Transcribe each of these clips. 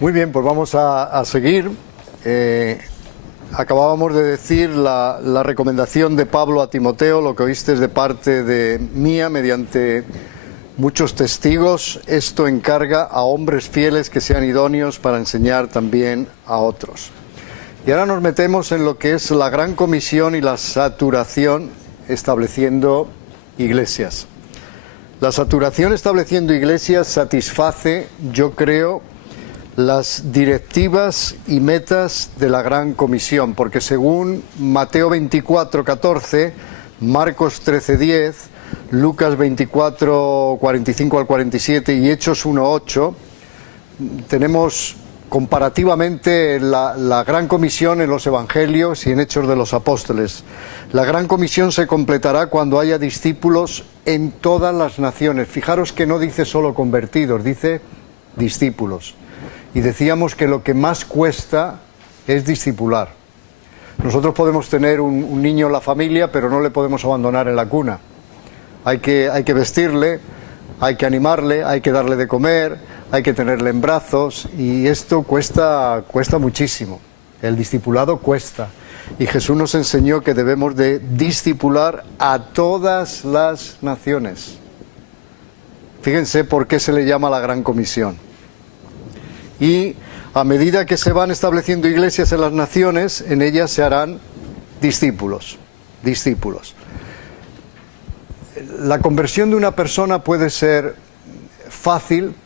Muy bien, pues vamos a seguir. Acabábamos de decir la recomendación de Pablo a Timoteo, lo que oíste de parte de mía mediante muchos testigos. Esto encarga a hombres fieles que sean idóneos para enseñar también a otros. Y ahora nos metemos en lo que es la gran comisión y la saturación estableciendo iglesias. La saturación estableciendo iglesias satisface, yo creo, las directivas y metas de la Gran Comisión, porque según Mateo 24:14, Marcos 13:10, Lucas 24:45 al 47 y Hechos 1:8, tenemos comparativamente la Gran Comisión en los Evangelios y en Hechos de los Apóstoles. La Gran Comisión se completará cuando haya discípulos en todas las naciones. Fijaros que no dice solo convertidos, dice discípulos. Y decíamos que lo que más cuesta es discipular. Nosotros podemos tener un niño en la familia, pero no le podemos abandonar en la cuna. Hay que vestirle, hay que animarle, hay que darle de comer, hay que tenerle en brazos, y esto cuesta muchísimo. El discipulado cuesta. Y Jesús nos enseñó que debemos de discipular a todas las naciones. Fíjense por qué se le llama la Gran Comisión. Y a medida que se van estableciendo iglesias en las naciones, en ellas se harán discípulos. La conversión de una persona puede ser fácil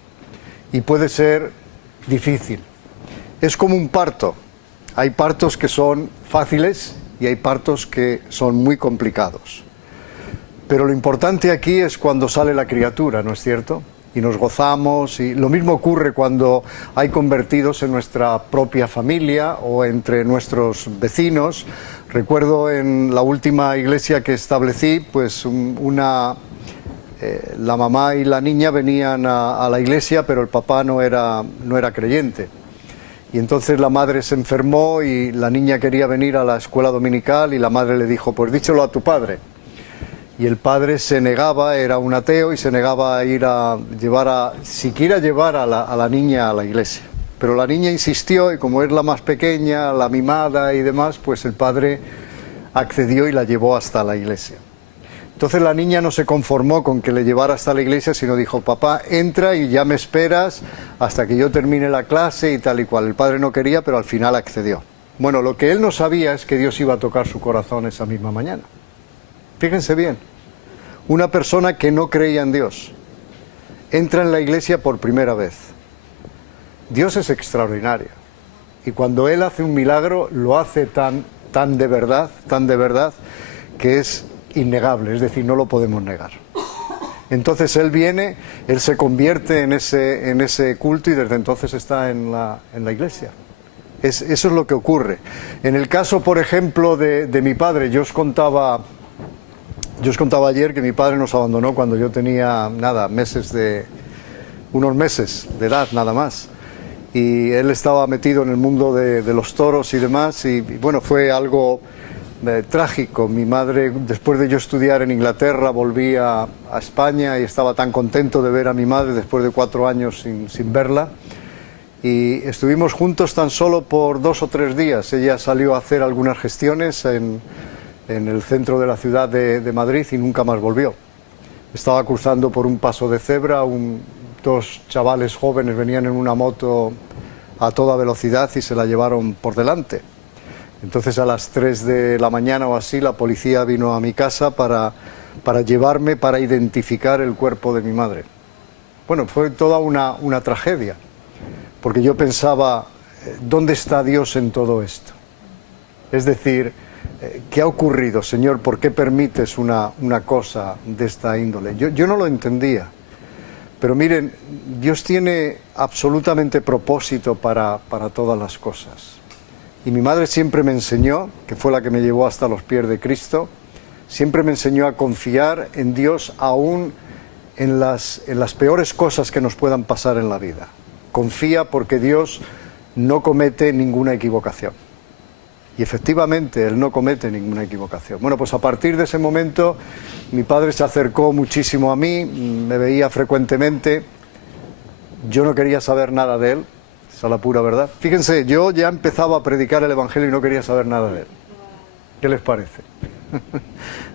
y puede ser difícil. Es como un parto. Hay partos que son fáciles y hay partos que son muy complicados. Pero lo importante aquí es cuando sale la criatura, ¿no es cierto? Y nos gozamos, y lo mismo ocurre cuando hay convertidos en nuestra propia familia o entre nuestros vecinos. Recuerdo en la última iglesia que establecí, pues la mamá y la niña venían a la iglesia, pero el papá no era creyente. Y entonces la madre se enfermó y la niña quería venir a la escuela dominical y la madre le dijo, pues díselo a tu padre. Y el padre se negaba, era un ateo, y se negaba a ir siquiera llevar a la niña a la iglesia. Pero la niña insistió, y como es la más pequeña, la mimada y demás, pues el padre accedió y la llevó hasta la iglesia. Entonces la niña no se conformó con que le llevara hasta la iglesia, sino dijo, papá, entra y ya me esperas hasta que yo termine la clase y tal y cual. El padre no quería, pero al final accedió. Bueno, lo que él no sabía es que Dios iba a tocar su corazón esa misma mañana. Fíjense bien, una persona que no creía en Dios entra en la iglesia por primera vez. Dios es extraordinario, y cuando Él hace un milagro lo hace tan de verdad, que es innegable, es decir, no lo podemos negar. Entonces Él viene, Él se convierte en ese culto y desde entonces está en la iglesia. Eso es lo que ocurre. En el caso, por ejemplo, de mi padre, yo os contaba ayer que mi padre nos abandonó cuando yo tenía, unos meses de edad, nada más. Y él estaba metido en el mundo de los toros y demás, y bueno, fue algo trágico. Mi madre, después de yo estudiar en Inglaterra, volví a España y estaba tan contento de ver a mi madre después de 4 años sin verla. Y estuvimos juntos tan solo por 2 o 3 días. Ella salió a hacer algunas gestiones en el centro de la ciudad de Madrid y nunca más volvió. Estaba cruzando por un paso de cebra, 2 chavales jóvenes venían en una moto a toda velocidad y se la llevaron por delante. Entonces a las 3 de la mañana o así la policía vino a mi casa para llevarme, para identificar el cuerpo de mi madre. Bueno, fue toda una tragedia, porque yo pensaba, ¿dónde está Dios en todo esto? Es decir, ¿qué ha ocurrido, Señor? ¿Por qué permites una cosa de esta índole? Yo no lo entendía. Pero miren, Dios tiene absolutamente propósito para todas las cosas. Y mi madre siempre me enseñó, que fue la que me llevó hasta los pies de Cristo, siempre me enseñó a confiar en Dios aún en las peores cosas que nos puedan pasar en la vida. Confía porque Dios no comete ninguna equivocación. Y efectivamente, Él no comete ninguna equivocación. Bueno, pues a partir de ese momento, mi padre se acercó muchísimo a mí, me veía frecuentemente. Yo no quería saber nada de Él, esa es la pura verdad. Fíjense, yo ya empezaba a predicar el Evangelio y no quería saber nada de Él. ¿Qué les parece?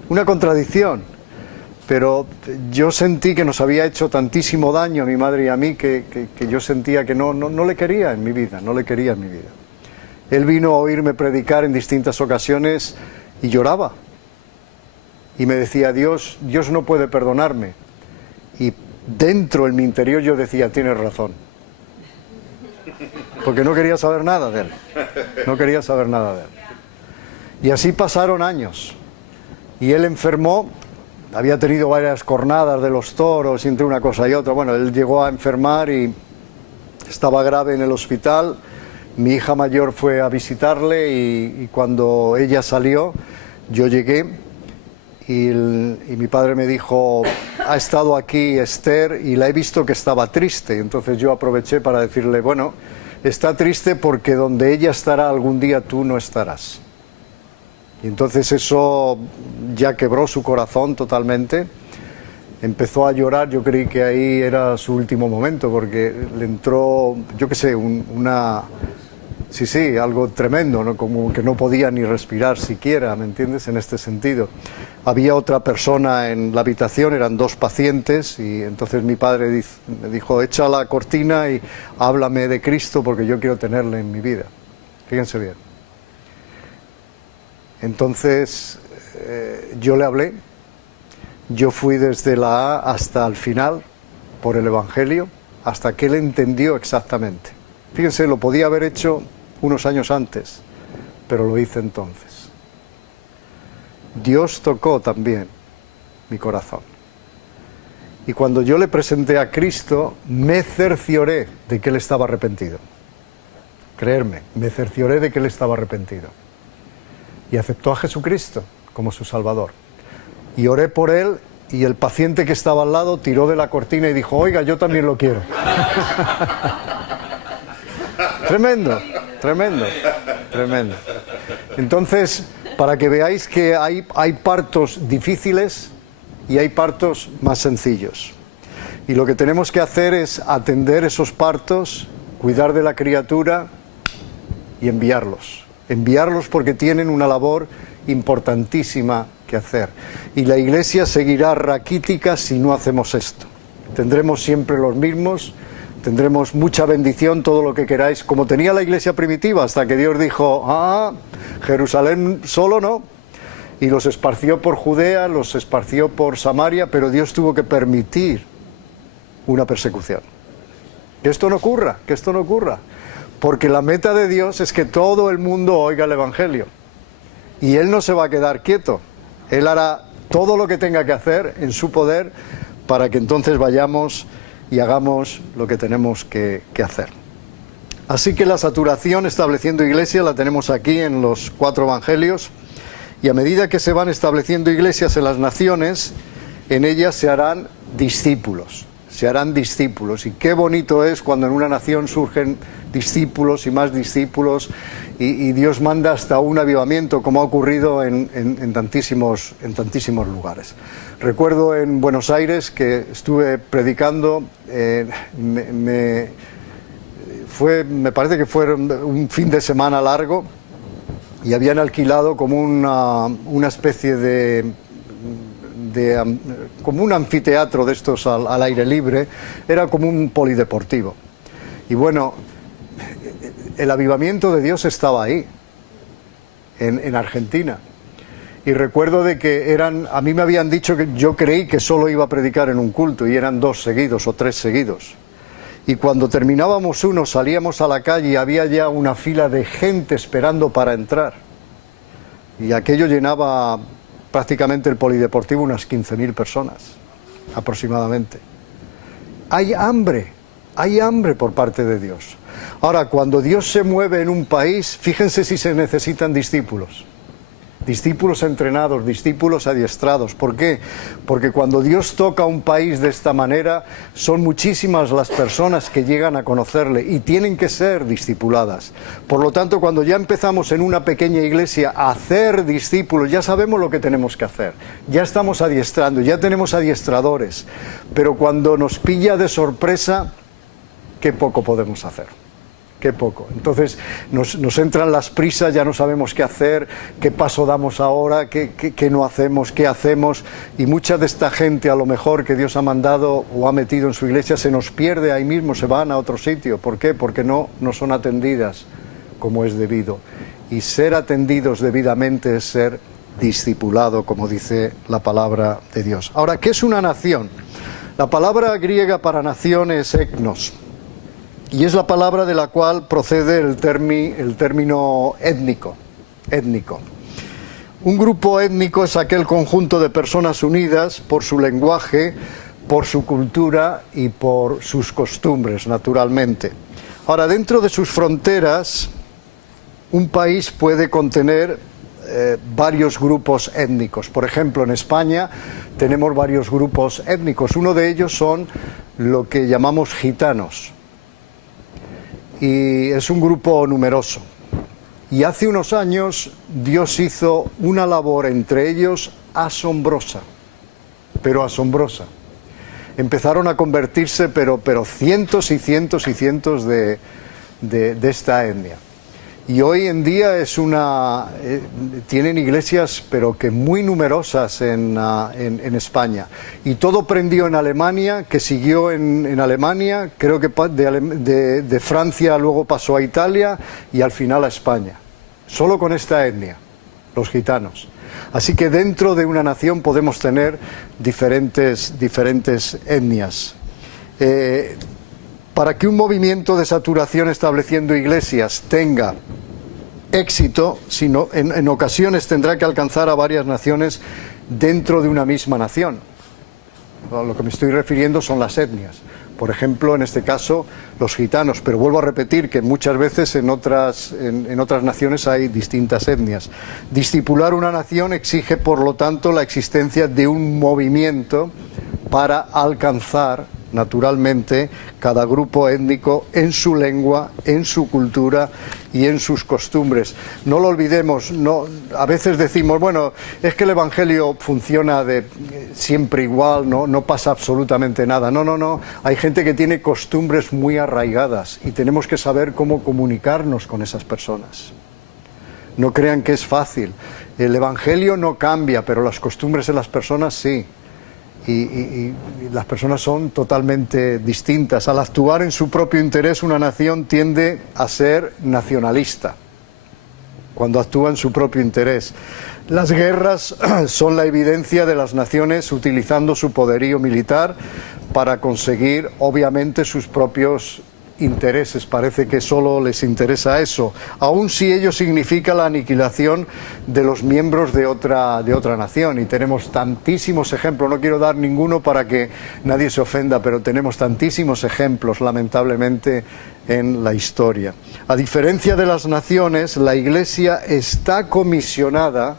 Una contradicción. Pero yo sentí que nos había hecho tantísimo daño a mi madre y a mí que yo sentía que no le quería en mi vida, no le quería en mi vida. Él vino a oírme predicar en distintas ocasiones y lloraba. Y me decía, Dios no puede perdonarme. Y dentro, en mi interior, yo decía, tienes razón. Porque no quería saber nada de Él. No quería saber nada de Él. Y así pasaron años. Y Él enfermó. Había tenido varias cornadas de los toros entre una cosa y otra. Bueno, él llegó a enfermar y estaba grave en el hospital. Mi hija mayor fue a visitarle y cuando ella salió, yo llegué y mi padre me dijo, ha estado aquí Esther y la he visto que estaba triste. Entonces yo aproveché para decirle, bueno, está triste porque donde ella estará algún día tú no estarás. Y entonces eso ya quebró su corazón totalmente. Empezó a llorar, yo creí que ahí era su último momento, porque le entró, yo qué sé, algo tremendo, ¿no? Como que no podía ni respirar siquiera, ¿me entiendes? En este sentido. Había otra persona en la habitación, eran 2 pacientes, y entonces mi padre me dijo, echa la cortina y háblame de Cristo porque yo quiero tenerle en mi vida. Fíjense bien. Entonces yo le hablé, yo fui desde la A hasta el final por el Evangelio, hasta que él entendió exactamente. Fíjense, lo podía haber hecho unos años antes, pero lo hice entonces. Dios tocó también mi corazón. Y cuando yo le presenté a Cristo, me cercioré de que él estaba arrepentido. Creerme, me cercioré de que él estaba arrepentido. Y aceptó a Jesucristo como su Salvador. Y oré por él y el paciente que estaba al lado tiró de la cortina y dijo, oiga, yo también lo quiero. Tremendo, tremendo, tremendo. Entonces, para que veáis que hay partos difíciles y hay partos más sencillos. Y lo que tenemos que hacer es atender esos partos, cuidar de la criatura y enviarlos. Enviarlos porque tienen una labor importantísima que hacer. Y la Iglesia seguirá raquítica si no hacemos esto. Tendremos siempre los mismos, tendremos mucha bendición, todo lo que queráis, como tenía la Iglesia primitiva, hasta que Dios dijo, Jerusalén solo no, y los esparció por Judea, los esparció por Samaria, pero Dios tuvo que permitir una persecución. Que esto no ocurra, porque la meta de Dios es que todo el mundo oiga el Evangelio. Y Él no se va a quedar quieto. Él hará todo lo que tenga que hacer en su poder para que entonces vayamos y hagamos lo que tenemos que hacer. Así que la saturación estableciendo iglesia la tenemos aquí en los 4 evangelios. Y a medida que se van estableciendo iglesias en las naciones, en ellas se harán discípulos. Se harán discípulos. Y qué bonito es cuando en una nación surgen discípulos y más discípulos y Dios manda hasta un avivamiento, como ha ocurrido en tantísimos lugares. Recuerdo en Buenos Aires que estuve predicando, me parece que fue un fin de semana largo y habían alquilado como una especie como un anfiteatro de estos al aire libre, era como un polideportivo. Y bueno, el avivamiento de Dios estaba ahí, en Argentina. Y recuerdo de que a mí me habían dicho que yo creí que solo iba a predicar en un culto, y eran 2 seguidos o 3 seguidos. Y cuando terminábamos uno, salíamos a la calle y había ya una fila de gente esperando para entrar. Y aquello llenaba prácticamente el polideportivo unas 15.000 personas, aproximadamente. Hay hambre por parte de Dios. Ahora, cuando Dios se mueve en un país, fíjense si se necesitan discípulos. discípulos entrenados, discípulos adiestrados. ¿Por qué? Porque cuando Dios toca un país de esta manera, son muchísimas las personas que llegan a conocerle y tienen que ser discipuladas. Por lo tanto, cuando ya empezamos en una pequeña iglesia a hacer discípulos, ya sabemos lo que tenemos que hacer, ya estamos adiestrando, ya tenemos adiestradores, pero cuando nos pilla de sorpresa, qué poco podemos hacer. Qué poco. Entonces nos entran las prisas, ya no sabemos qué hacer, qué paso damos ahora, qué no hacemos, qué hacemos, y mucha de esta gente a lo mejor que Dios ha mandado o ha metido en su iglesia se nos pierde ahí mismo, se van a otro sitio. ¿Por qué? Porque no son atendidas como es debido. Y ser atendidos debidamente es ser discipulado, como dice la palabra de Dios. Ahora, ¿qué es una nación? La palabra griega para nación es eknos. Y es la palabra de la cual procede el término étnico. Un grupo étnico es aquel conjunto de personas unidas por su lenguaje, por su cultura y por sus costumbres, naturalmente. Ahora, dentro de sus fronteras, un país puede contener varios grupos étnicos. Por ejemplo, en España tenemos varios grupos étnicos. Uno de ellos son lo que llamamos gitanos. Y es un grupo numeroso. Y hace unos años Dios hizo una labor entre ellos asombrosa, pero asombrosa. Empezaron a convertirse, pero cientos y cientos y cientos de esta etnia. Y hoy en día tienen iglesias, pero que muy numerosas en España. Y todo prendió en Alemania, que siguió en Alemania, creo que de Francia luego pasó a Italia y al final a España. Solo con esta etnia, los gitanos. Así que dentro de una nación podemos tener diferentes etnias. Para que un movimiento de saturación estableciendo iglesias tenga éxito, sino en ocasiones tendrá que alcanzar a varias naciones dentro de una misma nación. A lo que me estoy refiriendo son las etnias. Por ejemplo, en este caso, los gitanos, pero vuelvo a repetir que muchas veces en otras naciones hay distintas etnias. Discipular una nación exige, por lo tanto, la existencia de un movimiento para alcanzar naturalmente cada grupo étnico en su lengua, en su cultura y en sus costumbres. No lo olvidemos, a veces decimos, bueno, es que el Evangelio funciona siempre igual, no pasa absolutamente nada. No, hay gente que tiene costumbres muy arraigadas y tenemos que saber cómo comunicarnos con esas personas. No crean que es fácil. El Evangelio no cambia, pero las costumbres de las personas sí. Y las personas son totalmente distintas. Al actuar en su propio interés, una nación tiende a ser nacionalista, cuando actúa en su propio interés. Las guerras son la evidencia de las naciones utilizando su poderío militar para conseguir, obviamente, sus propios intereses. Parece que solo les interesa eso, aun si ello significa la aniquilación de los miembros de otra nación. Y tenemos tantísimos ejemplos, no quiero dar ninguno para que nadie se ofenda, pero tenemos tantísimos ejemplos, lamentablemente, en la historia. A diferencia de las naciones, la Iglesia está comisionada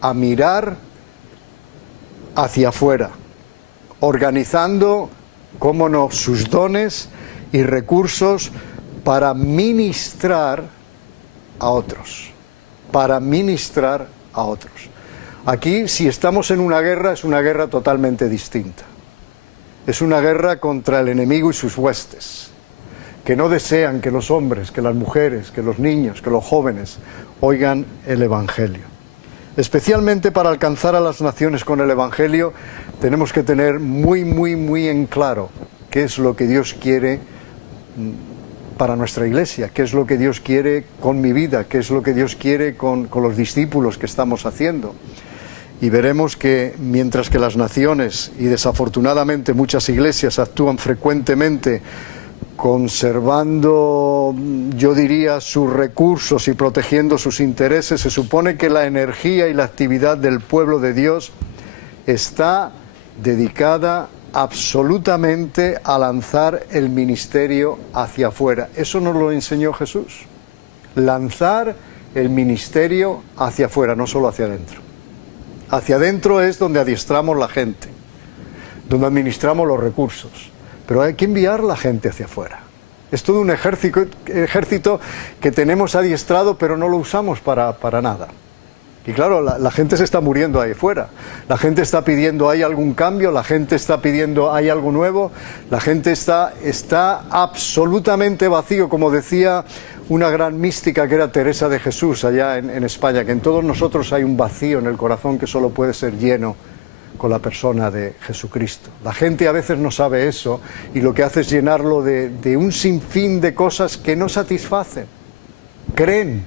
a mirar hacia afuera, organizando, cómo no, sus dones y recursos para ministrar a otros, Aquí, si estamos en una guerra, es una guerra totalmente distinta. Es una guerra contra el enemigo y sus huestes, que no desean que los hombres, que las mujeres, que los niños, que los jóvenes oigan el Evangelio. Especialmente para alcanzar a las naciones con el Evangelio, tenemos que tener muy en claro qué es lo que Dios quiere para nuestra iglesia, qué es lo que Dios quiere con mi vida, qué es lo que Dios quiere con los discípulos que estamos haciendo. Y veremos que mientras que las naciones, y desafortunadamente muchas iglesias, actúan frecuentemente conservando, yo diría, sus recursos y protegiendo sus intereses, se supone que la energía y la actividad del pueblo de Dios está dedicada absolutamente a lanzar el ministerio hacia afuera. Eso nos lo enseñó Jesús. Lanzar el ministerio hacia afuera, no solo hacia adentro. Hacia adentro es donde adiestramos la gente, donde administramos los recursos, pero hay que enviar la gente hacia afuera. Es todo un ejército que tenemos adiestrado, pero no lo usamos para nada. Y claro, la gente se está muriendo ahí fuera. La gente está pidiendo, ¿hay algún cambio? La gente está pidiendo, ¿hay algo nuevo? La gente está absolutamente vacío, como decía una gran mística que era Teresa de Jesús allá en España, que en todos nosotros hay un vacío en el corazón que solo puede ser lleno con la persona de Jesucristo. La gente a veces no sabe eso y lo que hace es llenarlo de un sinfín de cosas que no satisfacen. Creen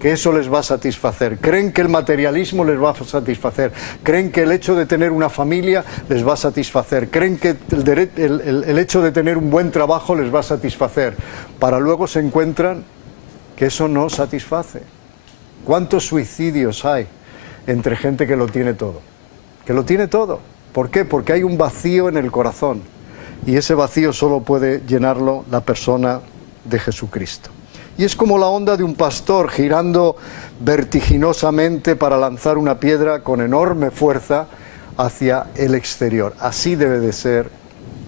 que eso les va a satisfacer, creen que el materialismo les va a satisfacer, creen que el hecho de tener una familia les va a satisfacer, creen que el hecho de tener un buen trabajo les va a satisfacer, para luego se encuentran que eso no satisface. ¿Cuántos suicidios hay entre gente que lo tiene todo? Que lo tiene todo. ¿Por qué? Porque hay un vacío en el corazón y ese vacío solo puede llenarlo la persona de Jesucristo. Y es como la onda de un pastor girando vertiginosamente para lanzar una piedra con enorme fuerza hacia el exterior. Así debe de ser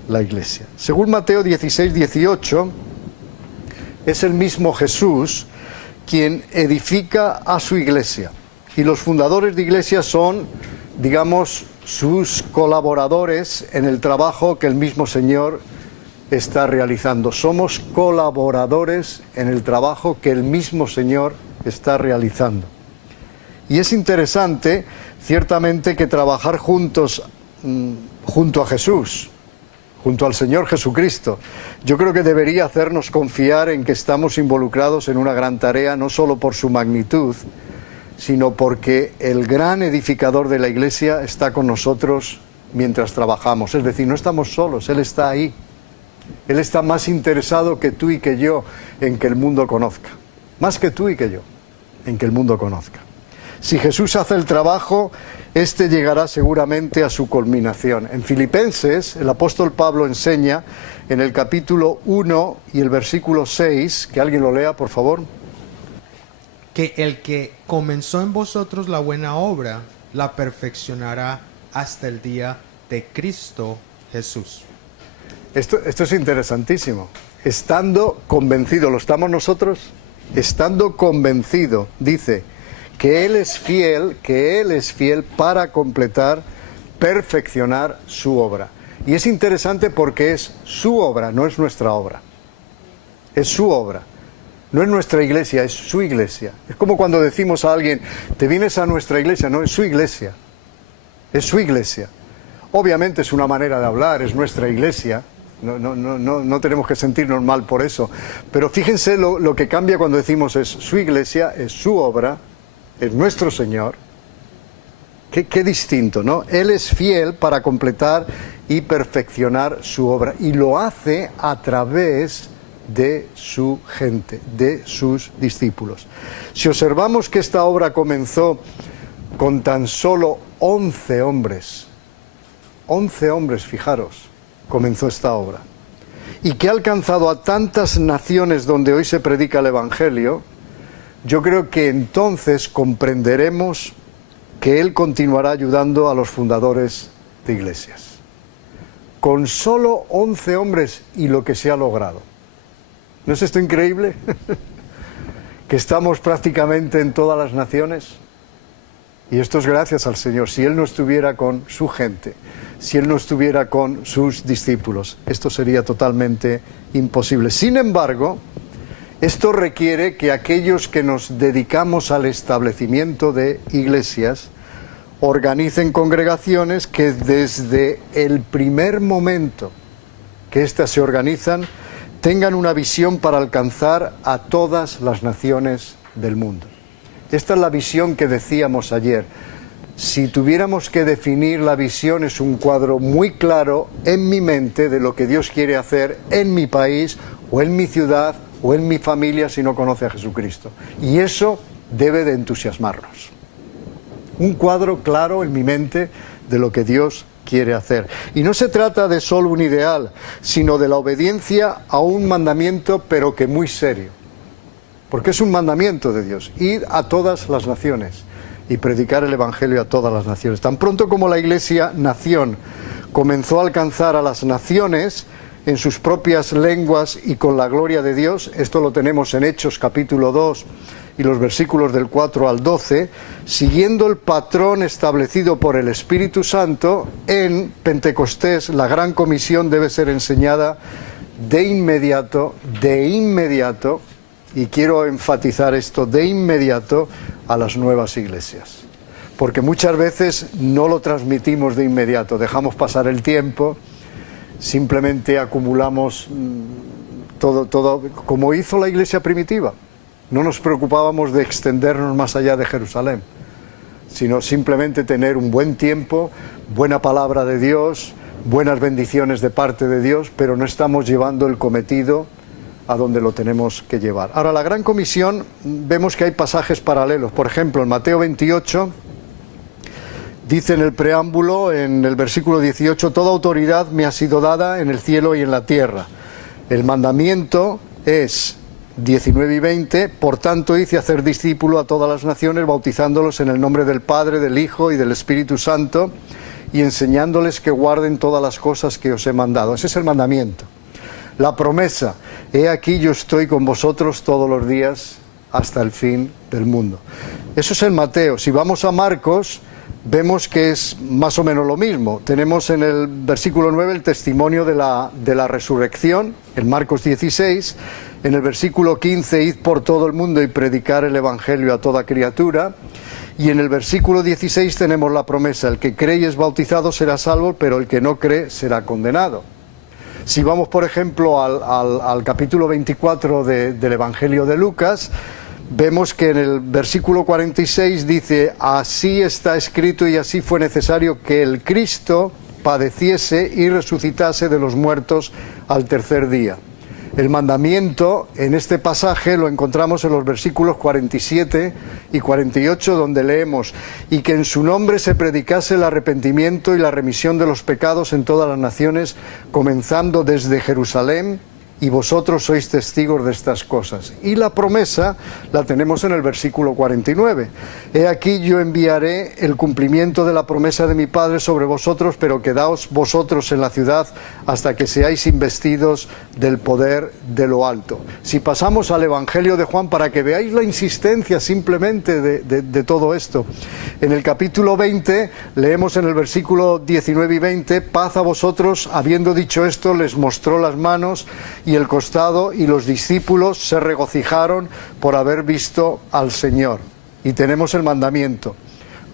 la iglesia. Según Mateo 16, 18, es el mismo Jesús quien edifica a su iglesia. Y los fundadores de iglesia son, digamos, sus colaboradores en el trabajo que el mismo Señor está realizando. Somos colaboradores en el trabajo que el mismo Señor está realizando. Y es interesante, ciertamente, que trabajar juntos, junto a Jesús, junto al Señor Jesucristo, yo creo que debería hacernos confiar en que estamos involucrados en una gran tarea, no solo por su magnitud, sino porque el gran edificador de la iglesia está con nosotros mientras trabajamos. Es decir, no estamos solos, Él está ahí. Él está más interesado que tú y que yo en que el mundo conozca. Más que tú y que yo, en que el mundo conozca. Si Jesús hace el trabajo, este llegará seguramente a su culminación. En Filipenses, el apóstol Pablo enseña en el capítulo 1 y el versículo 6, que alguien lo lea, por favor. Que el que comenzó en vosotros la buena obra, la perfeccionará hasta el día de Cristo Jesús. Esto es interesantísimo. Estando convencido, ¿lo estamos nosotros? Estando convencido, dice, que Él es fiel para completar, perfeccionar su obra. Y es interesante porque es su obra, no es nuestra obra. Es su obra. No es nuestra iglesia, es su iglesia. Es como cuando decimos a alguien, te vienes a nuestra iglesia, no, es su iglesia. Es su iglesia. Obviamente es una manera de hablar, es nuestra iglesia. No tenemos que sentirnos mal por eso. Pero fíjense lo que cambia cuando decimos es su iglesia, es su obra, es nuestro Señor. Qué distinto, ¿no? Él es fiel para completar y perfeccionar su obra. Y lo hace a través de su gente, de sus discípulos. Si observamos que esta obra comenzó con tan solo 11 hombres, 11 hombres, fijaros, comenzó esta obra, y que ha alcanzado a tantas naciones donde hoy se predica el Evangelio, yo creo que entonces comprenderemos que Él continuará ayudando a los fundadores de iglesias. Con solo 11 hombres y lo que se ha logrado. ¿No es esto increíble? Que estamos prácticamente en todas las naciones. Y esto es gracias al Señor. Si Él no estuviera con su gente, si Él no estuviera con sus discípulos, esto sería totalmente imposible. Sin embargo, esto requiere que aquellos que nos dedicamos al establecimiento de iglesias organicen congregaciones que desde el primer momento que éstas se organizan tengan una visión para alcanzar a todas las naciones del mundo. Esta es la visión que decíamos ayer. Si tuviéramos que definir la visión, es un cuadro muy claro en mi mente de lo que Dios quiere hacer en mi país o en mi ciudad o en mi familia si no conoce a Jesucristo. Y eso debe de entusiasmarnos. Un cuadro claro en mi mente de lo que Dios quiere hacer. Y no se trata de solo un ideal, sino de la obediencia a un mandamiento, pero que muy serio. porque es un mandamiento de Dios: ir a todas las naciones y predicar el Evangelio a todas las naciones. Tan pronto como la Iglesia nación comenzó a alcanzar a las naciones en sus propias lenguas y con la gloria de Dios, esto lo tenemos en Hechos capítulo 2 y los versículos del 4 al 12, siguiendo el patrón establecido por el Espíritu Santo, en Pentecostés la gran comisión debe ser enseñada de inmediato, y quiero enfatizar esto, de inmediato a las nuevas iglesias. Porque muchas veces no lo transmitimos de inmediato, dejamos pasar el tiempo, simplemente acumulamos todo, como hizo la iglesia primitiva. No nos preocupábamos de extendernos más allá de Jerusalén, sino simplemente tener un buen tiempo, buena palabra de Dios, buenas bendiciones de parte de Dios, pero no estamos llevando el cometido a donde lo tenemos que llevar. Ahora, la Gran Comisión, vemos que hay pasajes paralelos. Por ejemplo, en Mateo 28, dice en el preámbulo, en el versículo 18, toda autoridad me ha sido dada en el cielo y en la tierra. El mandamiento es 19 y 20, por tanto hice hacer discípulo a todas las naciones, bautizándolos en el nombre del Padre, del Hijo y del Espíritu Santo, y enseñándoles que guarden todas las cosas que os he mandado. Ese es el mandamiento. La promesa: he aquí yo estoy con vosotros todos los días hasta el fin del mundo. Eso es en Mateo. Si vamos a Marcos, vemos que es más o menos lo mismo. Tenemos en el versículo 9 el testimonio de la resurrección, en Marcos 16. En el versículo 15, id por todo el mundo y predicar el Evangelio a toda criatura. Y en el versículo 16 tenemos la promesa: el que cree y es bautizado será salvo, pero el que no cree será condenado. Si vamos, por ejemplo, al capítulo 24 del Evangelio de Lucas, vemos que en el versículo 46 dice: así está escrito y así fue necesario que el Cristo padeciese y resucitase de los muertos al tercer día. El mandamiento en este pasaje lo encontramos en los versículos 47 y 48, donde leemos: y que en su nombre se predicase el arrepentimiento y la remisión de los pecados en todas las naciones, comenzando desde Jerusalén, y vosotros sois testigos de estas cosas. Y la promesa la tenemos en el versículo 49. He aquí yo enviaré el cumplimiento de la promesa de mi Padre sobre vosotros, pero quedaos vosotros en la ciudad hasta que seáis investidos del poder de lo alto. Si pasamos al Evangelio de Juan, para que veáis la insistencia simplemente de todo esto, en el capítulo 20 leemos en el versículo 19 y 20: paz a vosotros. Habiendo dicho esto, les mostró las manos y el costado, y los discípulos se regocijaron por haber visto al Señor. Y tenemos el mandamiento: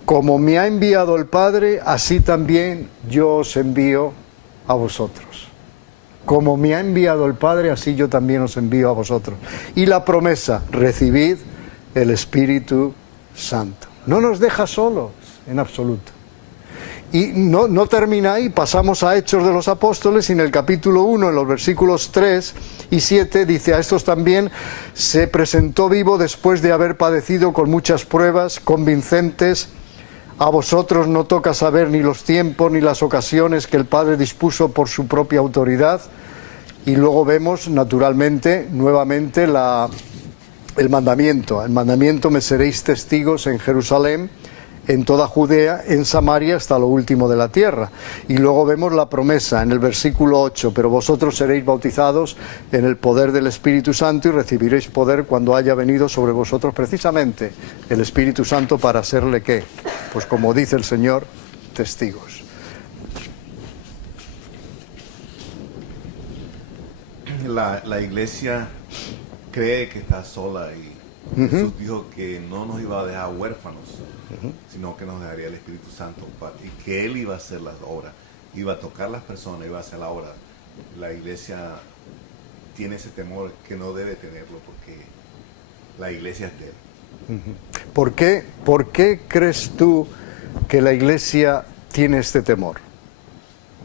como me ha enviado el Padre, así también yo os envío a vosotros. Como me ha enviado el Padre, así yo también os envío a vosotros. Y la promesa: recibid el Espíritu Santo. No nos deja solos en absoluto. Y no termina ahí, pasamos a Hechos de los Apóstoles, y en el capítulo 1, en los versículos 3 y 7, dice: a estos también se presentó vivo después de haber padecido con muchas pruebas convincentes. A vosotros no toca saber ni los tiempos ni las ocasiones que el Padre dispuso por su propia autoridad. Y luego vemos, naturalmente, nuevamente el mandamiento. El mandamiento: me seréis testigos en Jerusalén, en toda Judea, en Samaria, hasta lo último de la tierra. Y luego vemos la promesa en el versículo 8: pero vosotros seréis bautizados en el poder del Espíritu Santo y recibiréis poder cuando haya venido sobre vosotros precisamente el Espíritu Santo, para serle ¿qué? Pues como dice el Señor, testigos. La iglesia cree que está sola, y Jesús dijo que no nos iba a dejar huérfanos, sino que nos dejaría el Espíritu Santo, y que Él iba a hacer las obras, iba a tocar las personas, iba a hacer la obra. La iglesia tiene ese temor que no debe tenerlo, porque la iglesia es de Él. ¿Por qué crees tú que la iglesia tiene este temor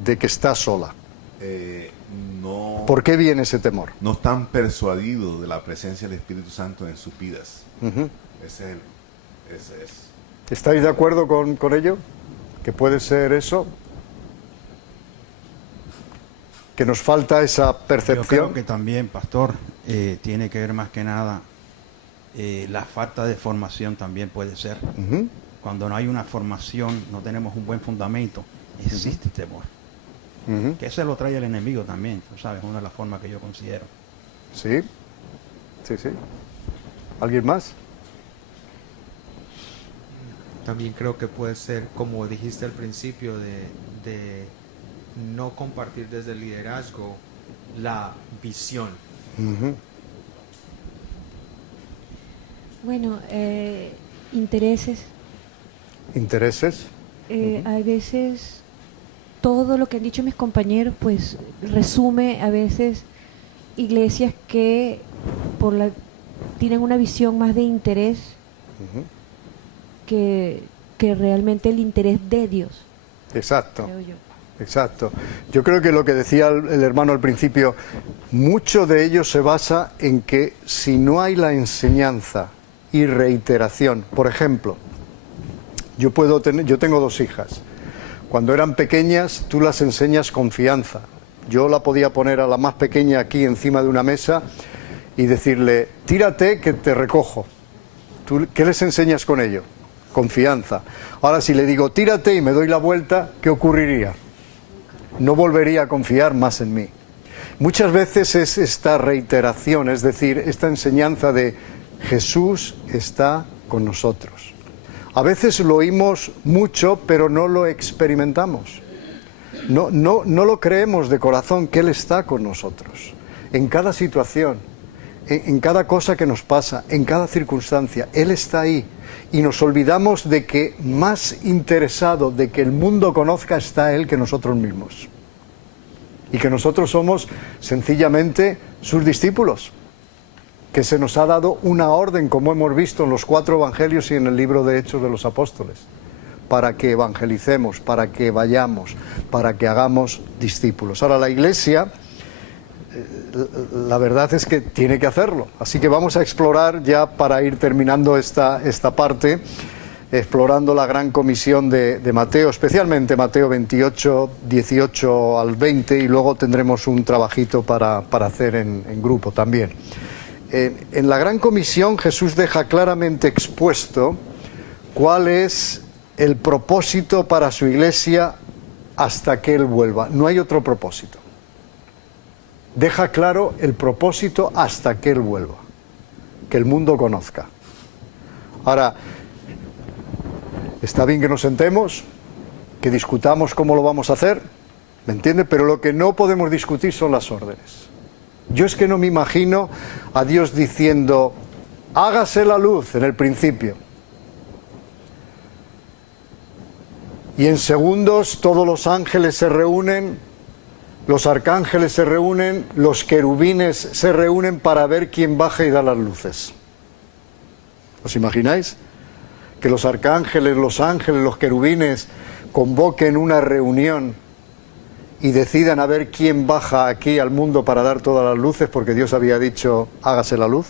de que está sola? No. ¿Por qué viene ese temor? No están persuadidos de la presencia del Espíritu Santo en sus vidas. Ese es. ¿Estáis de acuerdo con ello? ¿Que puede ser eso? ¿Que nos falta esa percepción? Yo creo que también, pastor, tiene que ver más que nada La falta de formación también puede ser. Ujú. Cuando no hay una formación, no tenemos un buen fundamento, existe temor. Ujú. Que eso lo trae el enemigo también, tú sabes, una de las formas que yo considero. Sí, sí, sí. ¿Alguien más? También creo que puede ser, como dijiste al principio, de no compartir desde el liderazgo la visión. Ujú. Bueno, intereses. ¿Intereses? A veces todo lo que han dicho mis compañeros, pues resume a veces iglesias que tienen una visión más de interés Ujú. que realmente el interés de Dios, Exacto. creo yo. Exacto. Yo creo que lo que decía el hermano al principio, mucho de ello se basa en que si no hay la enseñanza y reiteración, por ejemplo, yo tengo 2 hijas. Cuando eran pequeñas, tú las enseñas confianza. Yo la podía poner a la más pequeña aquí encima de una mesa y decirle, tírate que te recojo. ¿Qué les enseñas con ello? Confianza. Ahora, si le digo, tírate y me doy la vuelta, ¿qué ocurriría? No volvería a confiar más en mí. Muchas veces es esta reiteración, es decir, esta enseñanza de Jesús está con nosotros. A veces lo oímos mucho, pero no lo experimentamos. No lo creemos de corazón que Él está con nosotros. En cada situación, en cada cosa que nos pasa, en cada circunstancia, Él está ahí. Y nos olvidamos de que más interesado de que el mundo conozca está Él que nosotros mismos. Y que nosotros somos sencillamente sus discípulos. Que se nos ha dado una orden, como hemos visto en los 4 evangelios y en el libro de Hechos de los Apóstoles, para que evangelicemos, para que vayamos, para que hagamos discípulos. Ahora, la Iglesia, la verdad es que tiene que hacerlo. Así que vamos a explorar, ya para ir terminando esta parte, explorando la gran comisión de Mateo, especialmente Mateo 28, 18 al 20, y luego tendremos un trabajito para hacer en grupo también. En la gran comisión Jesús deja claramente expuesto cuál es el propósito para su iglesia hasta que Él vuelva. No hay otro propósito. Deja claro el propósito hasta que Él vuelva, que el mundo conozca. Ahora, está bien que nos sentemos, que discutamos cómo lo vamos a hacer, ¿me entiende? Pero lo que no podemos discutir son las órdenes. Yo es que no me imagino a Dios diciendo, hágase la luz en el principio. Y en segundos todos los ángeles se reúnen, los arcángeles se reúnen, los querubines se reúnen para ver quién baja y da las luces. ¿Os imagináis? Que los arcángeles, los ángeles, los querubines convoquen una reunión y decidan a ver quién baja aquí al mundo para dar todas las luces, porque Dios había dicho, hágase la luz.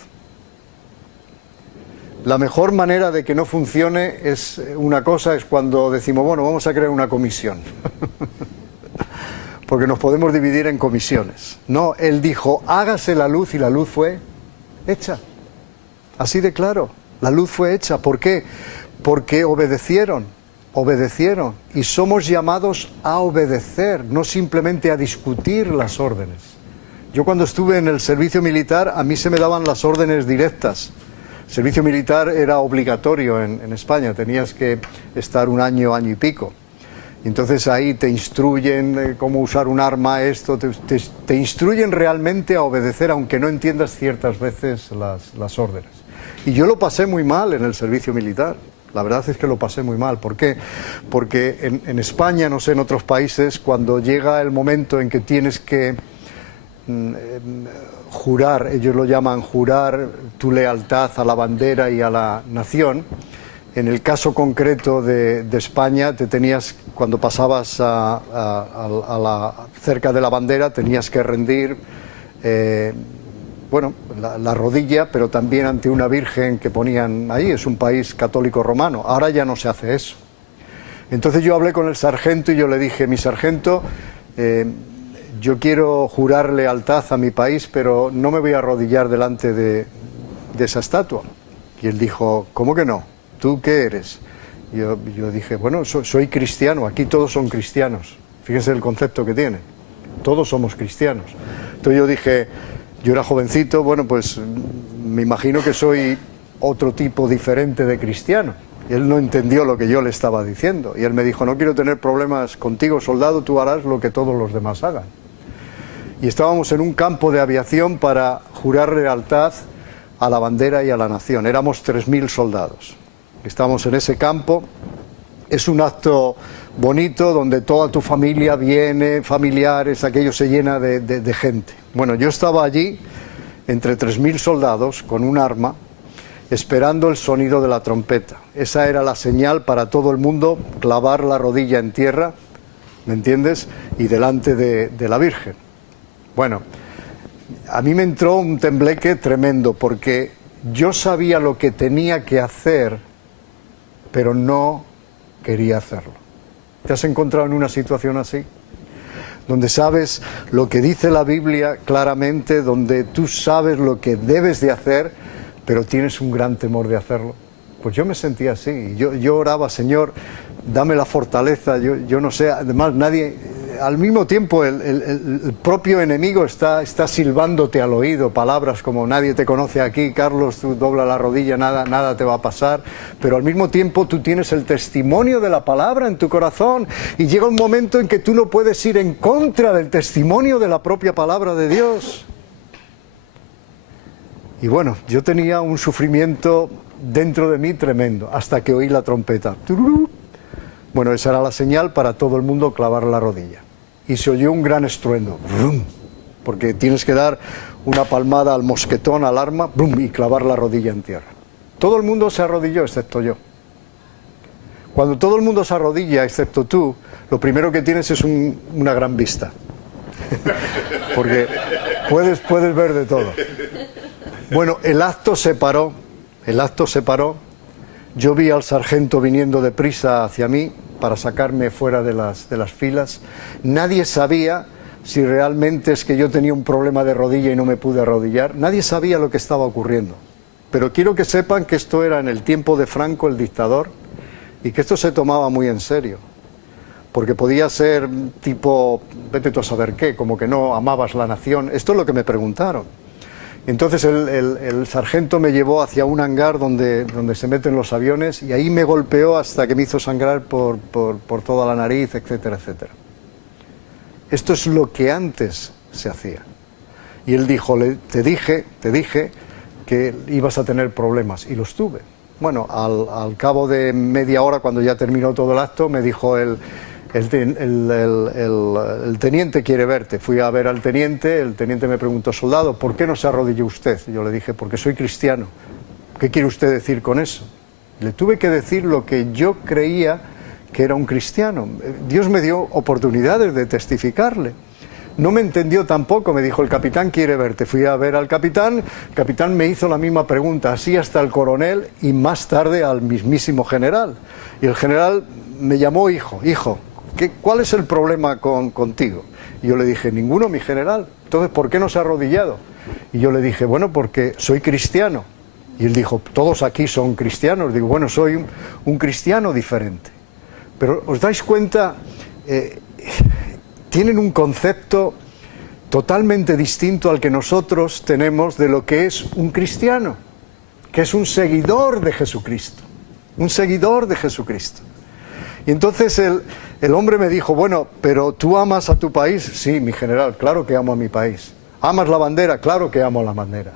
La mejor manera de que no funcione es una cosa, es cuando decimos, bueno, vamos a crear una comisión. Porque nos podemos dividir en comisiones. No, Él dijo, hágase la luz, y la luz fue hecha. Así de claro, la luz fue hecha. ¿Por qué? Porque obedecieron. Y somos llamados a obedecer, no simplemente a discutir las órdenes. Yo cuando estuve en el servicio militar, a mí se me daban las órdenes directas. El servicio militar era obligatorio en España, tenías que estar un año y pico. Entonces ahí te instruyen cómo usar un arma, te instruyen realmente a obedecer, aunque no entiendas ciertas veces las órdenes. Y yo lo pasé muy mal en el servicio militar. La verdad es que lo pasé muy mal. ¿Por qué? Porque en España, no sé, en otros países, cuando llega el momento en que tienes que jurar, ellos lo llaman jurar tu lealtad a la bandera y a la nación, en el caso concreto de España, cuando pasabas cerca de la bandera, tenías que rendir la rodilla, pero también ante una virgen que ponían ahí. Es un país católico romano. Ahora ya no se hace eso. Entonces yo hablé con el sargento y yo le dije, mi sargento, yo quiero jurar lealtad a mi país, pero no me voy a arrodillar delante de esa estatua. Y él dijo, ¿cómo que no? ¿Tú qué eres? Yo dije, bueno, soy cristiano, aquí todos son cristianos. Fíjense el concepto que tiene. Todos somos cristianos. Entonces yo dije, yo era jovencito, bueno, pues me imagino que soy otro tipo diferente de cristiano. Y él no entendió lo que yo le estaba diciendo. Y él me dijo, no quiero tener problemas contigo, soldado, tú harás lo que todos los demás hagan. Y estábamos en un campo de aviación para jurar lealtad a la bandera y a la nación. Éramos 3.000 soldados. Estábamos en ese campo. Es un acto bonito donde toda tu familia viene, familiares, aquello se llena de gente. Bueno, yo estaba allí entre 3.000 soldados con un arma, esperando el sonido de la trompeta. Esa era la señal para todo el mundo, clavar la rodilla en tierra, ¿me entiendes? Y delante de la Virgen. Bueno, a mí me entró un tembleque tremendo porque yo sabía lo que tenía que hacer, pero no quería hacerlo. ¿Te has encontrado en una situación así? Donde sabes lo que dice la Biblia claramente, donde tú sabes lo que debes de hacer, pero tienes un gran temor de hacerlo. Pues yo me sentía así, yo oraba, Señor, dame la fortaleza, yo no sé, además nadie, al mismo tiempo el propio enemigo está silbándote al oído palabras como nadie te conoce aquí, Carlos, tú dobla la rodilla, nada te va a pasar, pero al mismo tiempo tú tienes el testimonio de la palabra en tu corazón y llega un momento en que tú no puedes ir en contra del testimonio de la propia palabra de Dios. Y bueno, yo tenía un sufrimiento dentro de mí tremendo, hasta que oí la trompeta. Bueno, esa era la señal para todo el mundo clavar la rodilla. Y se oyó un gran estruendo, porque tienes que dar una palmada al mosquetón, al arma, y clavar la rodilla en tierra. Todo el mundo se arrodilló, excepto yo. Cuando todo el mundo se arrodilla, excepto tú, lo primero que tienes es una gran vista. Porque puedes ver de todo. Bueno, el acto se paró, yo vi al sargento viniendo deprisa hacia mí para sacarme fuera de las filas. Nadie sabía si realmente es que yo tenía un problema de rodilla y no me pude arrodillar. Nadie sabía lo que estaba ocurriendo. Pero quiero que sepan que esto era en el tiempo de Franco, el dictador, y que esto se tomaba muy en serio. Porque podía ser tipo, vete tú a saber qué, como que no amabas la nación. Esto es lo que me preguntaron. Entonces el sargento me llevó hacia un hangar donde se meten los aviones y ahí me golpeó hasta que me hizo sangrar por toda la nariz, etcétera, etcétera. Esto es lo que antes se hacía. Y él dijo, te dije que ibas a tener problemas, y los tuve. Bueno, al cabo de media hora, cuando ya terminó todo el acto, me dijo el teniente quiere verte. Fui a ver al teniente, el teniente me preguntó, soldado, ¿por qué no se arrodilló usted? Yo le dije, porque soy cristiano. ¿Qué quiere usted decir con eso? Le tuve que decir lo que yo creía que era un cristiano. Dios me dio oportunidades de testificarle. No me entendió tampoco, me dijo, el capitán quiere verte. Fui a ver al capitán, el capitán me hizo la misma pregunta, así hasta el coronel y más tarde al mismísimo general. Y el general me llamó hijo, ¿cuál es el problema contigo? Y yo le dije, ninguno, mi general. Entonces, ¿por qué no se ha arrodillado? Y yo le dije, bueno, porque soy cristiano. Y él dijo, todos aquí son cristianos. Digo, bueno, soy un cristiano diferente. Pero ¿os dais cuenta? Tienen un concepto totalmente distinto al que nosotros tenemos de lo que es un cristiano, que es un seguidor de Jesucristo. Un seguidor de Jesucristo. Y entonces el hombre me dijo, bueno, pero ¿tú amas a tu país? Sí, mi general, claro que amo a mi país. ¿Amas la bandera? Claro que amo la bandera.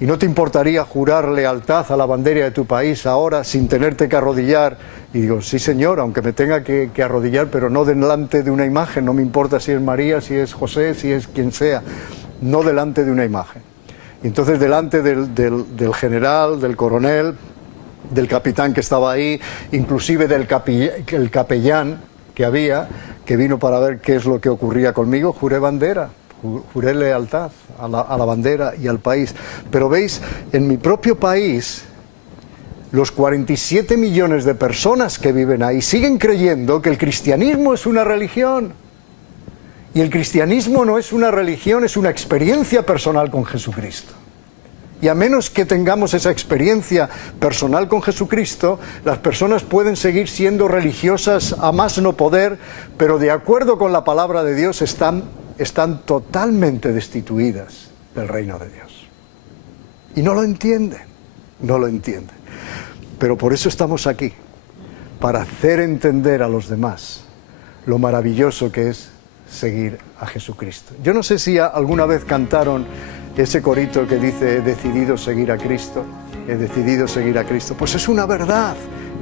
¿Y no te importaría jurar lealtad a la bandera de tu país ahora sin tenerte que arrodillar? Y digo, sí señor, aunque me tenga que arrodillar, pero no delante de una imagen, no me importa si es María, si es José, si es quien sea, no delante de una imagen. Y entonces delante del general, del coronel, del capitán que estaba ahí, inclusive del capellán que había, que vino para ver qué es lo que ocurría conmigo, juré bandera, juré lealtad a la bandera y al país. Pero veis, en mi propio país, los 47 millones de personas que viven ahí siguen creyendo que el cristianismo es una religión. Y el cristianismo no es una religión, es una experiencia personal con Jesucristo. Y a menos que tengamos esa experiencia personal con Jesucristo, las personas pueden seguir siendo religiosas a más no poder, pero de acuerdo con la palabra de Dios están totalmente destituidas del reino de Dios. Y no lo entienden, no lo entienden. Pero por eso estamos aquí, para hacer entender a los demás lo maravilloso que es seguir a Jesucristo. Yo no sé si alguna vez cantaron ese corito que dice: he decidido seguir a Cristo, he decidido seguir a Cristo. Pues es una verdad,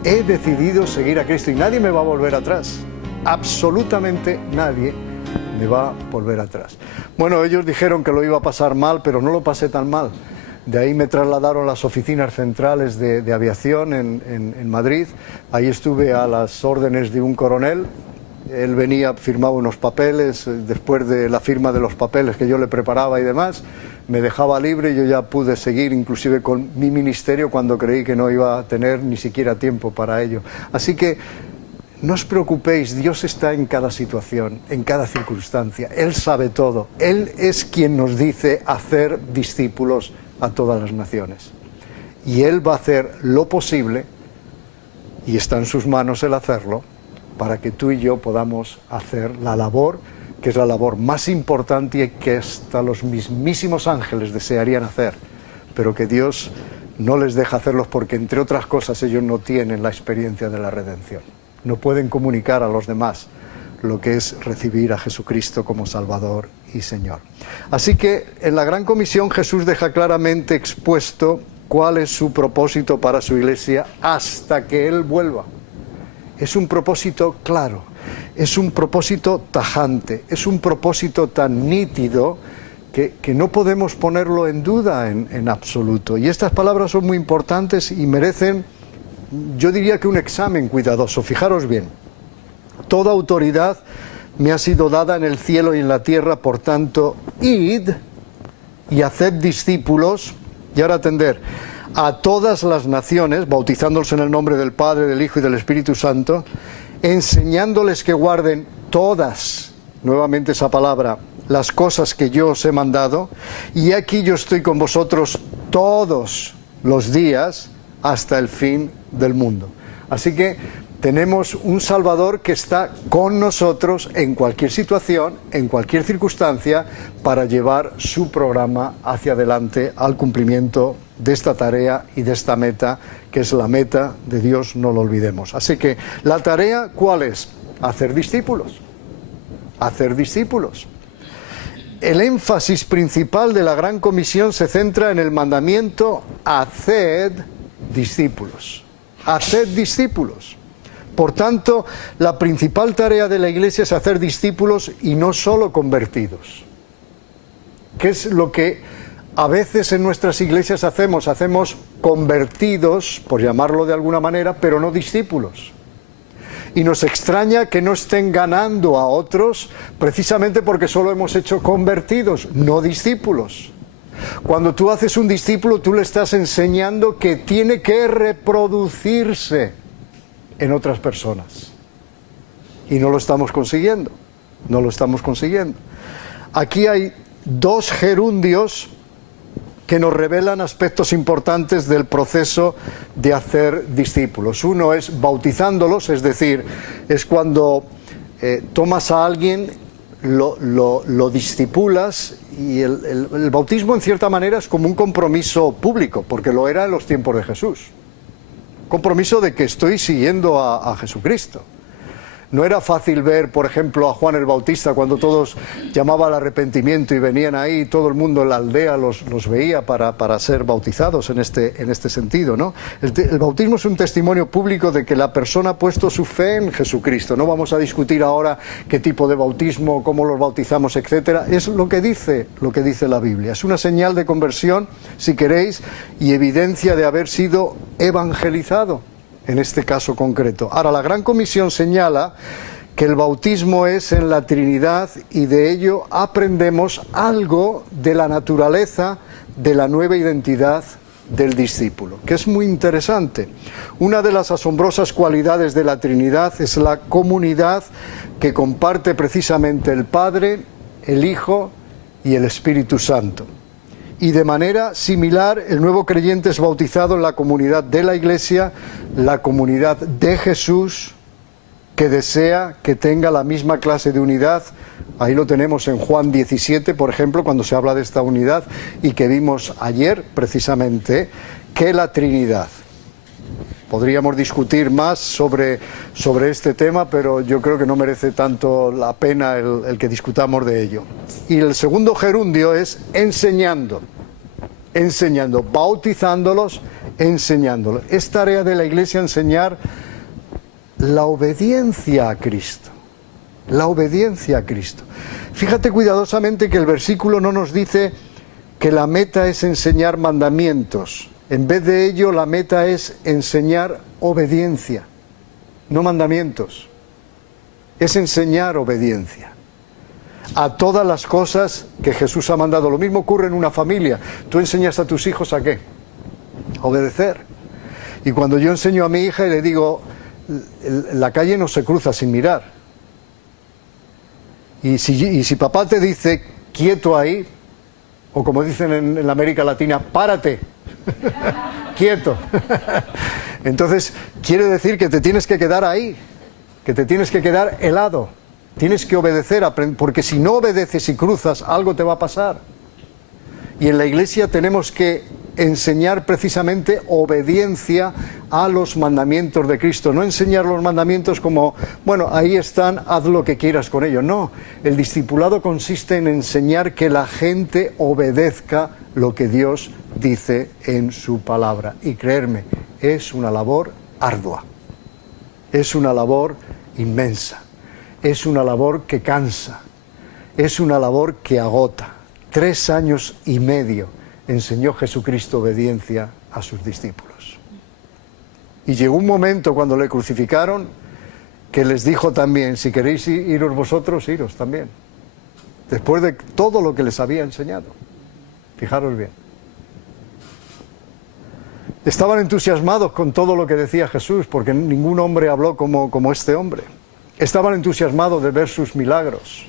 he decidido seguir a Cristo y nadie me va a volver atrás, absolutamente nadie me va a volver atrás. Bueno, ellos dijeron que lo iba a pasar mal, pero no lo pasé tan mal. De ahí me trasladaron a las oficinas centrales de aviación en Madrid. Ahí estuve a las órdenes de un coronel. Él venía, firmaba unos papeles, después de la firma de los papeles que yo le preparaba y demás, me dejaba libre y yo ya pude seguir inclusive con mi ministerio cuando creí que no iba a tener ni siquiera tiempo para ello. Así que no os preocupéis, Dios está en cada situación, en cada circunstancia, Él sabe todo. Él es quien nos dice hacer discípulos a todas las naciones. Y Él va a hacer lo posible, y está en sus manos el hacerlo, para que tú y yo podamos hacer la labor, que es la labor más importante y que hasta los mismísimos ángeles desearían hacer, pero que Dios no les deja hacerlos porque, entre otras cosas, ellos no tienen la experiencia de la redención. No pueden comunicar a los demás lo que es recibir a Jesucristo como Salvador y Señor. Así que en la Gran Comisión Jesús deja claramente expuesto cuál es su propósito para su iglesia hasta que Él vuelva. Es un propósito claro, es un propósito tajante, es un propósito tan nítido que no podemos ponerlo en duda en absoluto. Y estas palabras son muy importantes y merecen, yo diría que un examen cuidadoso. Fijaros bien, toda autoridad me ha sido dada en el cielo y en la tierra, por tanto, id y haced discípulos, y ahora atender, a todas las naciones, bautizándolos en el nombre del Padre, del Hijo y del Espíritu Santo, enseñándoles que guarden todas, nuevamente esa palabra, las cosas que yo os he mandado, y aquí yo estoy con vosotros todos los días hasta el fin del mundo. Así que tenemos un Salvador que está con nosotros en cualquier situación, en cualquier circunstancia, para llevar su programa hacia adelante al cumplimiento de esta tarea y de esta meta, que es la meta de Dios, no lo olvidemos. Así que la tarea, ¿cuál es? Hacer discípulos. Hacer discípulos. El énfasis principal de la Gran Comisión se centra en el mandamiento: haced discípulos. Haced discípulos. Por tanto, la principal tarea de la Iglesia es hacer discípulos y no solo convertidos. ¿Qué es lo que a veces en nuestras iglesias hacemos? Hacemos convertidos, por llamarlo de alguna manera, pero no discípulos. Y nos extraña que no estén ganando a otros precisamente porque solo hemos hecho convertidos, no discípulos. Cuando tú haces un discípulo, tú le estás enseñando que tiene que reproducirse en otras personas. Y no lo estamos consiguiendo, no lo estamos consiguiendo. Aquí hay dos gerundios que nos revelan aspectos importantes del proceso de hacer discípulos. Uno es bautizándolos, es decir, es cuando tomas a alguien, lo discipulas, y el bautismo en cierta manera es como un compromiso público, porque lo era en los tiempos de Jesús. Compromiso de que estoy siguiendo a Jesucristo. No era fácil ver, por ejemplo, a Juan el Bautista cuando todos llamaban al arrepentimiento y venían ahí, todo el mundo en la aldea los veía para ser bautizados en este sentido, ¿no? El bautismo es un testimonio público de que la persona ha puesto su fe en Jesucristo. No vamos a discutir ahora qué tipo de bautismo, cómo los bautizamos, etcétera. Es lo que dice la Biblia. Es una señal de conversión, si queréis, y evidencia de haber sido evangelizado. En este caso concreto. Ahora, la Gran Comisión señala que el bautismo es en la Trinidad y de ello aprendemos algo de la naturaleza de la nueva identidad del discípulo, que es muy interesante. Una de las asombrosas cualidades de la Trinidad es la comunidad que comparte precisamente el Padre, el Hijo y el Espíritu Santo. Y de manera similar, el nuevo creyente es bautizado en la comunidad de la Iglesia, la comunidad de Jesús, que desea que tenga la misma clase de unidad. Ahí lo tenemos en Juan 17, por ejemplo, cuando se habla de esta unidad, y que vimos ayer, precisamente, que la Trinidad. Podríamos discutir más sobre este tema, pero yo creo que no merece tanto la pena el que discutamos de ello. Y el segundo gerundio es enseñando, bautizándolos, enseñándolos. Es tarea de la Iglesia enseñar la obediencia a Cristo, la obediencia a Cristo. Fíjate cuidadosamente que el versículo no nos dice que la meta es enseñar mandamientos. En vez de ello, la meta es enseñar obediencia, no mandamientos. Es enseñar obediencia a todas las cosas que Jesús ha mandado. Lo mismo ocurre en una familia. Tú enseñas a tus hijos ¿a qué? A obedecer. Y cuando yo enseño a mi hija y le digo, la calle no se cruza sin mirar. Y si papá te dice, quieto ahí, o como dicen en la América Latina, párate, quieto. Entonces, quiere decir que te tienes que quedar ahí, que te tienes que quedar helado, tienes que obedecer, porque si no obedeces y cruzas, algo te va a pasar. Y en la Iglesia tenemos que enseñar precisamente obediencia a los mandamientos de Cristo, no enseñar los mandamientos como, bueno, ahí están, haz lo que quieras con ellos. No, el discipulado consiste en enseñar que la gente obedezca lo que Dios dice en su palabra. Y creerme, es una labor ardua, es una labor inmensa, es una labor que cansa, es una labor que agota. 3 años y medio enseñó Jesucristo obediencia a sus discípulos. Y llegó un momento cuando le crucificaron que les dijo también, si queréis iros vosotros, iros también. Después de todo lo que les había enseñado. Fijaros bien. Estaban entusiasmados con todo lo que decía Jesús, porque ningún hombre habló como este hombre. Estaban entusiasmados de ver sus milagros.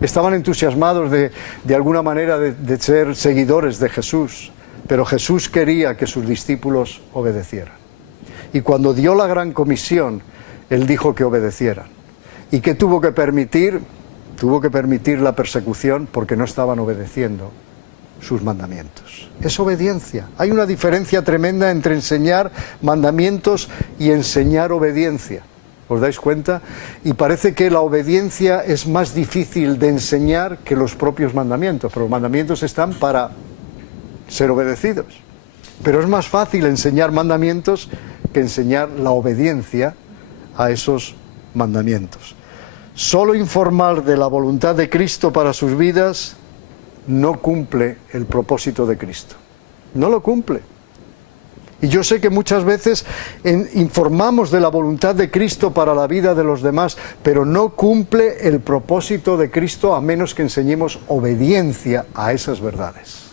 Estaban entusiasmados de alguna manera de ser seguidores de Jesús, pero Jesús quería que sus discípulos obedecieran. Y cuando dio la gran comisión, Él dijo que obedecieran. ¿Y qué tuvo que permitir? Tuvo que permitir la persecución porque no estaban obedeciendo sus mandamientos. Es obediencia. Hay una diferencia tremenda entre enseñar mandamientos y enseñar obediencia. ¿Os dais cuenta? Y parece que la obediencia es más difícil de enseñar que los propios mandamientos, pero los mandamientos están para ser obedecidos. Pero es más fácil enseñar mandamientos que enseñar la obediencia a esos mandamientos. Solo informar de la voluntad de Cristo para sus vidas no cumple el propósito de Cristo. No lo cumple. Y yo sé que muchas veces informamos de la voluntad de Cristo para la vida de los demás, pero no cumple el propósito de Cristo a menos que enseñemos obediencia a esas verdades.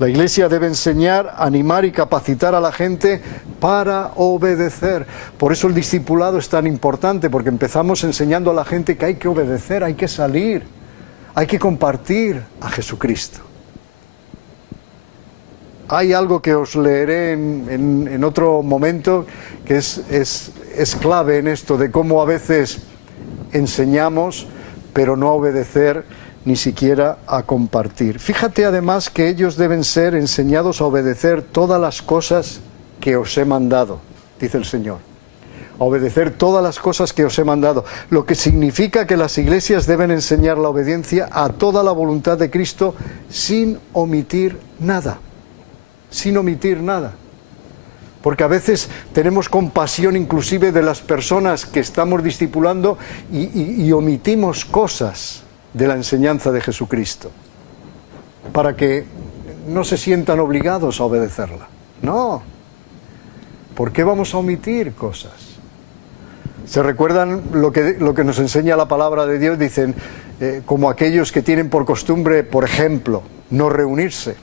La Iglesia debe enseñar, animar y capacitar a la gente para obedecer. Por eso el discipulado es tan importante, porque empezamos enseñando a la gente que hay que obedecer, hay que salir, hay que compartir a Jesucristo. Hay algo que os leeré en otro momento que es clave en esto de cómo a veces enseñamos, pero no a obedecer ni siquiera a compartir. Fíjate además que ellos deben ser enseñados a obedecer todas las cosas que os he mandado, dice el Señor. A obedecer todas las cosas que os he mandado, lo que significa que las iglesias deben enseñar la obediencia a toda la voluntad de Cristo sin omitir nada. Sin omitir nada. Porque a veces tenemos compasión inclusive de las personas que estamos discipulando y omitimos cosas de la enseñanza de Jesucristo para que no se sientan obligados a obedecerla. No. ¿Por qué vamos a omitir cosas? ¿Se recuerdan lo que nos enseña la palabra de Dios? Dicen, como aquellos que tienen por costumbre, por ejemplo, no reunirse.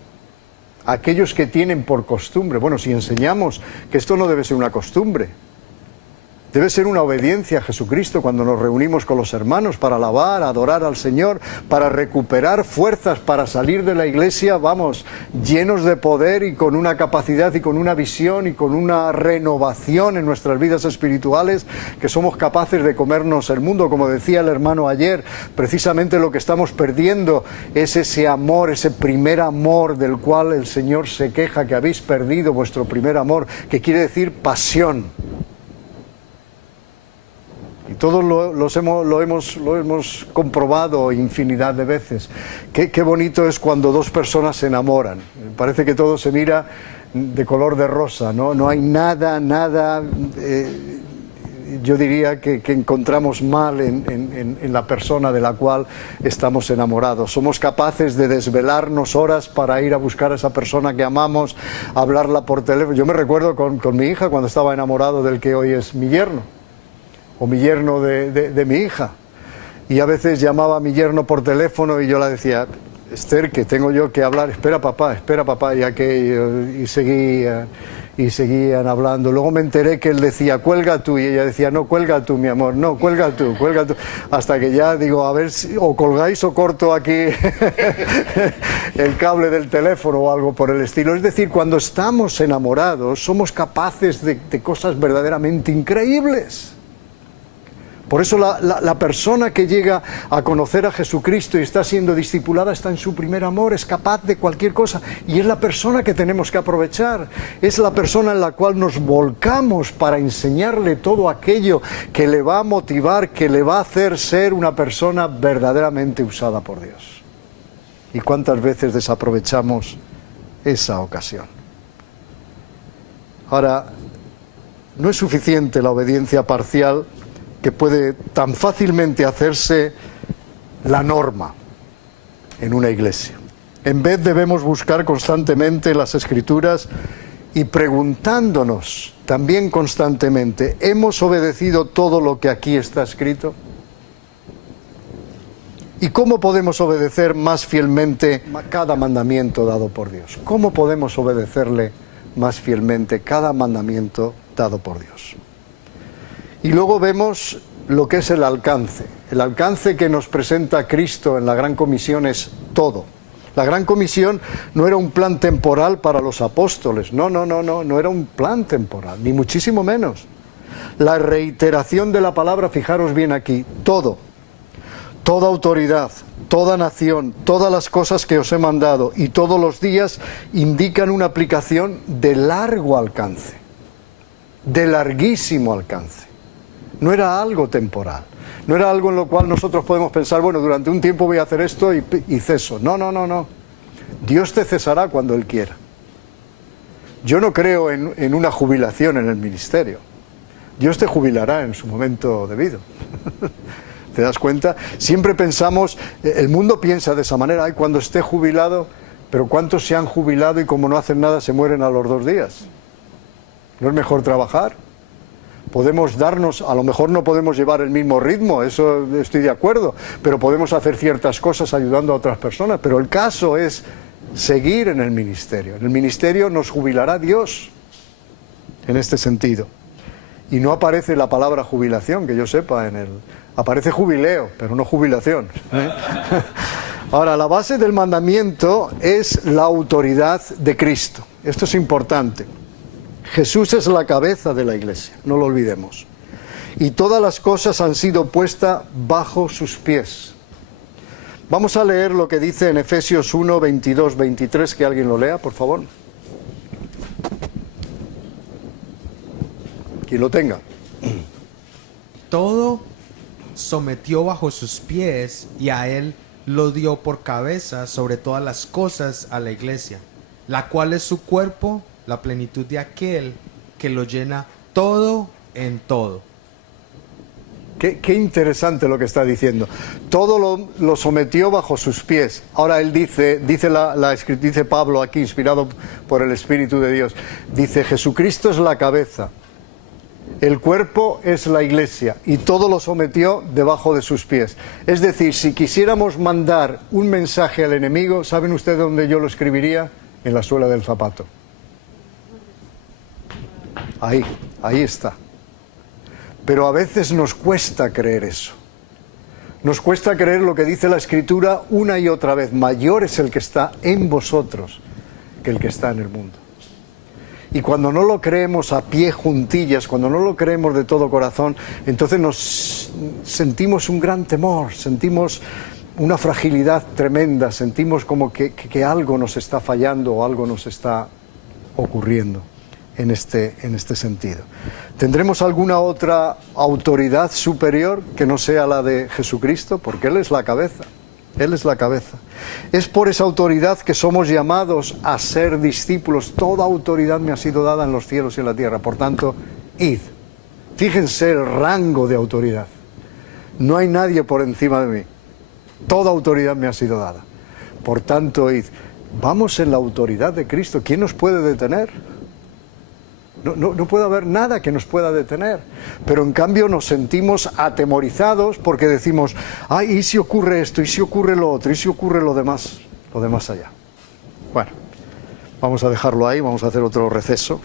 Aquellos que tienen por costumbre, bueno, si enseñamos que esto no debe ser una costumbre, Debe ser una obediencia a Jesucristo cuando nos reunimos con los hermanos para alabar, adorar al Señor, para recuperar fuerzas, para salir de la iglesia, vamos, llenos de poder y con una capacidad y con una visión y con una renovación en nuestras vidas espirituales, que somos capaces de comernos el mundo. Como decía el hermano ayer, precisamente lo que estamos perdiendo es ese amor, ese primer amor del cual el Señor se queja, que habéis perdido vuestro primer amor, que quiere decir pasión. Y todos lo hemos comprobado infinidad de veces. Qué bonito es cuando dos personas se enamoran. Parece que todo se mira de color de rosa, ¿no? No hay nada, yo diría que encontramos mal en la persona de la cual estamos enamorados. Somos capaces de desvelarnos horas para ir a buscar a esa persona que amamos, hablarla por teléfono. Yo me recuerdo con mi hija cuando estaba enamorado del que hoy es mi yerno, o mi yerno de mi hija. Y a veces llamaba a mi yerno por teléfono y yo le decía, Esther, que tengo yo que hablar, espera papá, ya que y seguían hablando. Luego me enteré que él decía, cuelga tú, y ella decía, no, cuelga tú, mi amor, no, cuelga tú, hasta que ya digo, a ver si o colgáis o corto aquí el cable del teléfono o algo por el estilo. Es decir, cuando estamos enamorados somos capaces de cosas verdaderamente increíbles. Por eso la persona que llega a conocer a Jesucristo y está siendo discipulada está en su primer amor, es capaz de cualquier cosa. Y es la persona que tenemos que aprovechar. Es la persona en la cual nos volcamos para enseñarle todo aquello que le va a motivar, que le va a hacer ser una persona verdaderamente usada por Dios. ¿Y cuántas veces desaprovechamos esa ocasión? Ahora, no es suficiente la obediencia parcial, que puede tan fácilmente hacerse la norma en una iglesia. En vez debemos buscar constantemente las Escrituras y preguntándonos también constantemente, ¿hemos obedecido todo lo que aquí está escrito? ¿Y cómo podemos obedecer más fielmente cada mandamiento dado por Dios? ¿Cómo podemos obedecerle más fielmente cada mandamiento dado por Dios? Y luego vemos lo que es el alcance. El alcance que nos presenta Cristo en la Gran Comisión es todo. La Gran Comisión no era un plan temporal para los apóstoles. No era un plan temporal, ni muchísimo menos. La reiteración de la palabra, fijaros bien aquí, todo. Toda autoridad, toda nación, todas las cosas que os he mandado y todos los días indican una aplicación de largo alcance, de larguísimo alcance. No era algo temporal, no era algo en lo cual nosotros podemos pensar, bueno, durante un tiempo voy a hacer esto y ceso. No. Dios te cesará cuando Él quiera. Yo no creo en una jubilación en el ministerio. Dios te jubilará en su momento debido. ¿Te das cuenta? Siempre pensamos, el mundo piensa de esa manera, ay, cuando esté jubilado, pero ¿cuántos se han jubilado y como no hacen nada se mueren a los 2 días? ¿No es mejor trabajar? Podemos darnos, a lo mejor no podemos llevar el mismo ritmo, eso estoy de acuerdo, pero podemos hacer ciertas cosas ayudando a otras personas. Pero el caso es seguir en el ministerio. En el ministerio nos jubilará Dios, en este sentido. Y no aparece la palabra jubilación, que yo sepa, aparece jubileo, pero no jubilación. Ahora, la base del mandamiento es la autoridad de Cristo. Esto es importante. Jesús es la cabeza de la iglesia, no lo olvidemos. Y todas las cosas han sido puestas bajo sus pies. Vamos a leer lo que dice en Efesios 1, 22, 23, que alguien lo lea, por favor. Quien lo tenga. Todo sometió bajo sus pies y a él lo dio por cabeza sobre todas las cosas a la iglesia, la cual es su cuerpo, la plenitud de aquel que lo llena todo en todo. Qué interesante lo que está diciendo. Todo lo sometió bajo sus pies. Ahora él dice Pablo aquí, inspirado por el Espíritu de Dios, dice, Jesucristo es la cabeza, el cuerpo es la iglesia y todo lo sometió debajo de sus pies. Es decir, si quisiéramos mandar un mensaje al enemigo, ¿saben ustedes dónde yo lo escribiría? En la suela del zapato. Ahí está. Pero a veces nos cuesta creer eso. Nos cuesta creer lo que dice la Escritura una y otra vez. Mayor es el que está en vosotros que el que está en el mundo. Y cuando no lo creemos a pie juntillas, cuando no lo creemos de todo corazón, entonces nos sentimos un gran temor, sentimos una fragilidad tremenda, sentimos como que algo nos está fallando o algo nos está ocurriendo en este sentido. ¿Tendremos alguna otra autoridad superior que no sea la de Jesucristo? Porque Él es la cabeza. Él es la cabeza. Es por esa autoridad que somos llamados a ser discípulos. Toda autoridad me ha sido dada en los cielos y en la tierra. Por tanto, id. Fíjense el rango de autoridad. No hay nadie por encima de mí. Toda autoridad me ha sido dada. Por tanto, id. Vamos en la autoridad de Cristo. ¿Quién nos puede detener? No puede haber nada que nos pueda detener, pero en cambio nos sentimos atemorizados porque decimos, ay, ¿y si ocurre esto? ¿Y si ocurre lo otro? ¿Y si ocurre lo demás allá? Bueno, vamos a dejarlo ahí, vamos a hacer otro receso.